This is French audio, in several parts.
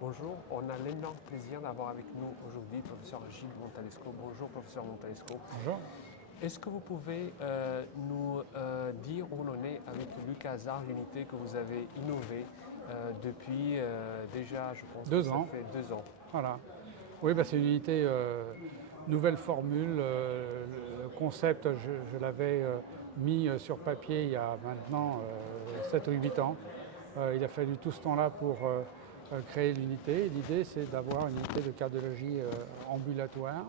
Bonjour, on a l'énorme plaisir d'avoir avec nous aujourd'hui le professeur Gilles Montalesco. Bonjour professeur Montalesco. Bonjour. Est-ce que vous pouvez nous dire où on en est avec LucasArts, l'unité que vous avez innovée depuis déjà, je pense que 2 ça ans. fait 2 ans. Voilà. Oui, c'est une unité nouvelle formule. Le concept, je l'avais mis sur papier il y a maintenant 7 ou 8 ans. Il a fallu tout ce temps-là pour créer l'unité. L'idée, c'est d'avoir une unité de cardiologie ambulatoire,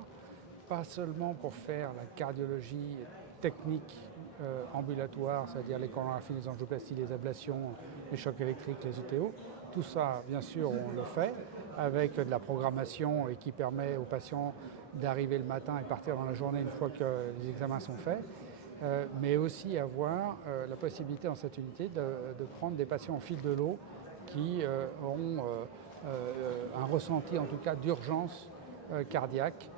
pas seulement pour faire la cardiologie technique ambulatoire, c'est-à-dire les coronarographies, les angioplasties, les ablations, les chocs électriques, les UTO. Tout ça, bien sûr, on le fait avec de la programmation et qui permet aux patients d'arriver le matin et partir dans la journée une fois que les examens sont faits. Mais aussi avoir la possibilité dans cette unité de prendre des patients au fil de l'eau qui ont un ressenti en tout cas d'urgence cardiaque.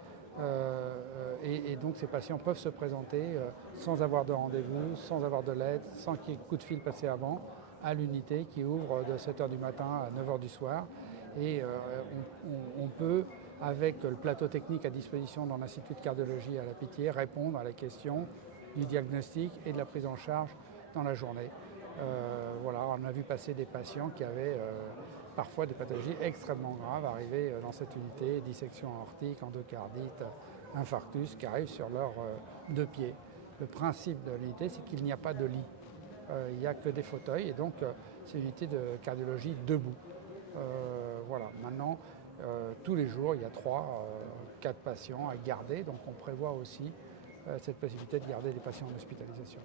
Et donc ces patients peuvent se présenter sans avoir de rendez-vous, sans avoir de lettre, sans qu'il y ait coup de fil passé avant, à l'unité qui ouvre de 7h du matin à 9h du soir. Et on peut, avec le plateau technique à disposition dans l'Institut de cardiologie à la Pitié, répondre à la question du diagnostic et de la prise en charge dans la journée. Voilà, on a vu passer des patients qui avaient parfois des pathologies extrêmement graves arriver dans cette unité, dissection aortique, endocardite, infarctus, qui arrivent sur leurs 2 pieds. Le principe de l'unité, c'est qu'il n'y a pas de lit. Il n'y a que des fauteuils et donc c'est une unité de cardiologie debout. Voilà, maintenant, tous les jours, il y a 4 patients à garder, donc on prévoit aussi cette possibilité de garder des patients en hospitalisation.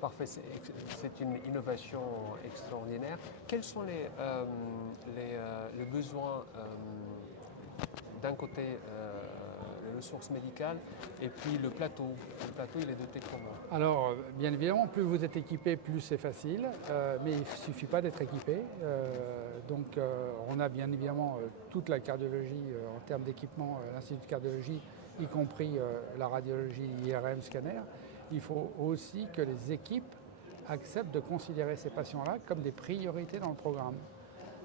Parfait, c'est une innovation extraordinaire. Quels sont les besoins d'un côté les ressources médicales et puis le plateau. Le plateau, il est doté comment? Alors, bien évidemment, plus vous êtes équipé, plus c'est facile, mais il ne suffit pas d'être équipé. Donc, on a bien évidemment toute la cardiologie en termes d'équipement, l'Institut de cardiologie, y compris la radiologie IRM scanner. Il faut aussi que les équipes acceptent de considérer ces patients-là comme des priorités dans le programme.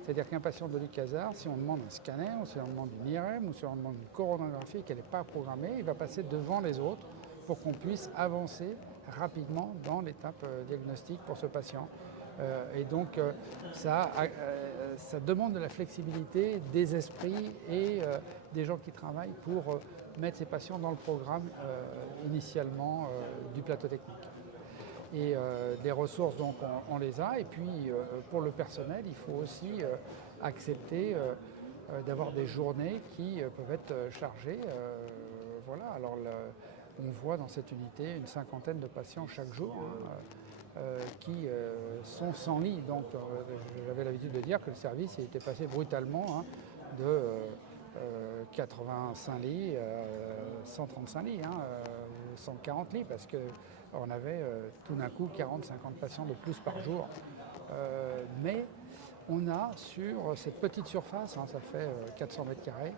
C'est-à-dire qu'un patient de LucasArts, si on demande un scanner, ou si on demande une IRM, ou si on demande une coronographie et qu'elle n'est pas programmée, il va passer devant les autres pour qu'on puisse avancer rapidement dans l'étape diagnostique pour ce patient. Et donc ça demande de la flexibilité des esprits et des gens qui travaillent pour mettre ces patients dans le programme initialement du plateau technique. Et des ressources, donc on les a. Et puis pour le personnel, il faut aussi accepter d'avoir des journées qui peuvent être chargées. Voilà. Alors on voit dans cette unité une 50aine de patients chaque jour qui sont sans lit. Donc j'avais l'habitude de dire que le service était passé brutalement de 85 lits, 135 lits, 140 lits, parce qu'on avait tout d'un coup 40-50 patients de plus par jour. Mais on a sur cette petite surface, ça fait 400 mètres carrés,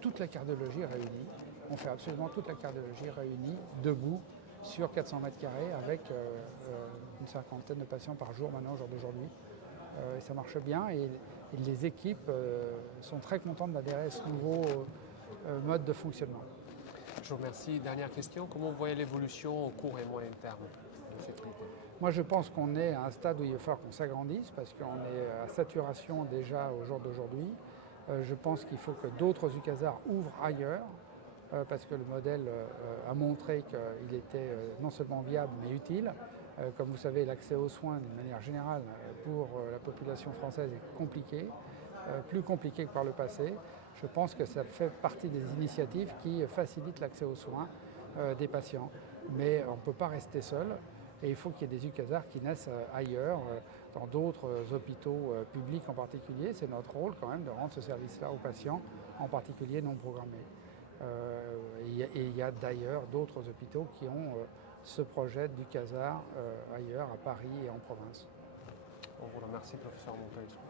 toute la cardiologie réunie. On fait absolument toute la cardiologie réunie, debout, sur 400 mètres carrés, avec une 50aine de patients par jour maintenant, au jour d'aujourd'hui. Et ça marche bien et les équipes sont très contentes d'adhérer à ce nouveau mode de fonctionnement. Je vous remercie. Dernière question, comment vous voyez l'évolution au court et moyen terme de cette unité? Moi je pense qu'on est à un stade où il va falloir qu'on s'agrandisse parce qu'on est à saturation déjà au jour d'aujourd'hui. Je pense qu'il faut que d'autres UCASARts ouvrent ailleurs parce que le modèle a montré qu'il était non seulement viable mais utile. Comme vous savez, l'accès aux soins d'une manière générale pour la population française est compliqué, plus compliqué que par le passé. Je pense que ça fait partie des initiatives qui facilitent l'accès aux soins des patients. Mais on ne peut pas rester seul et il faut qu'il y ait des UCASARts qui naissent ailleurs, dans d'autres hôpitaux publics en particulier. C'est notre rôle quand même de rendre ce service-là aux patients, en particulier non programmés. Et il y a d'ailleurs d'autres hôpitaux qui ont ce projet d'UCASARts ailleurs, à Paris et en province. On vous remercie, professeur Montalesco.